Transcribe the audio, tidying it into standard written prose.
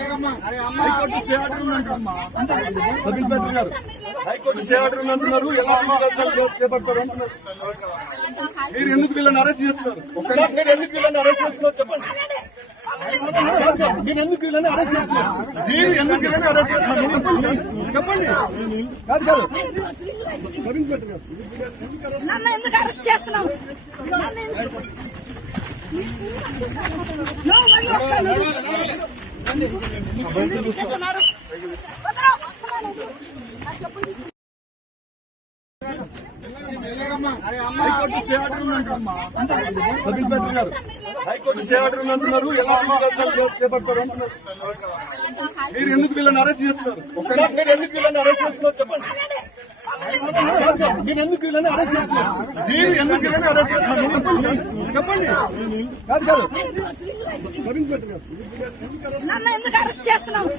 High court stay order ఉందంటున్నా sub inspector గారు, high court stay order ఉందంటున్నారు. ఎలాంటి రాజధాని చేపడతారు అంటున్నారు. మీరు ఎందుకు వీళ్ళని అరెస్ట్ చేస్తున్నారు? ఒక్కసారి మీరు ఎందుకు వీళ్ళని అరెస్ట్ చేస్తున్నారు చెప్పండి. మీరు ఎందుకు వీళ్ళని అరెస్ట్ చేస్తున్నారు? మీరు ఎందుకు వీళ్ళని అరెస్ట్ చేస్తున్నారు చెప్పండి. కాదు కాదు సబ్ ఇన్స్పెక్టర్ గారు, నన్ను ఎందుకు అరెస్ట్ చేస్తున్నావు? హైకోర్టు స్టే ఆర్డర్ ఉందంటున్నా సబ్ ఇన్స్పెక్టర్ గారు, హైకోర్టు స్టే ఆర్డర్ ఉందంటున్నారు. ఎలాంటి రాజధాని చేపడతారు అంటున్నారు. మీరు ఎందుకు వీళ్ళని అరెస్ట్ చేస్తున్నారు? ఒక్కసారి మీరు ఎందుకు వీళ్ళని అరెస్ట్ చేస్తున్నారు చెప్పండి. మీరు ఎందుకు వీళ్ళని అరెస్ట్ చేస్తున్నారు? మీరు ఎందుకు వీళ్ళని అరెస్ట్ చేస్తున్నారు చెప్పండి. కాదు కాదు సబ్ ఇన్స్పెక్టర్ గారు, నన్ను ఎందుకు అరెస్ట్ చేస్తున్నావు?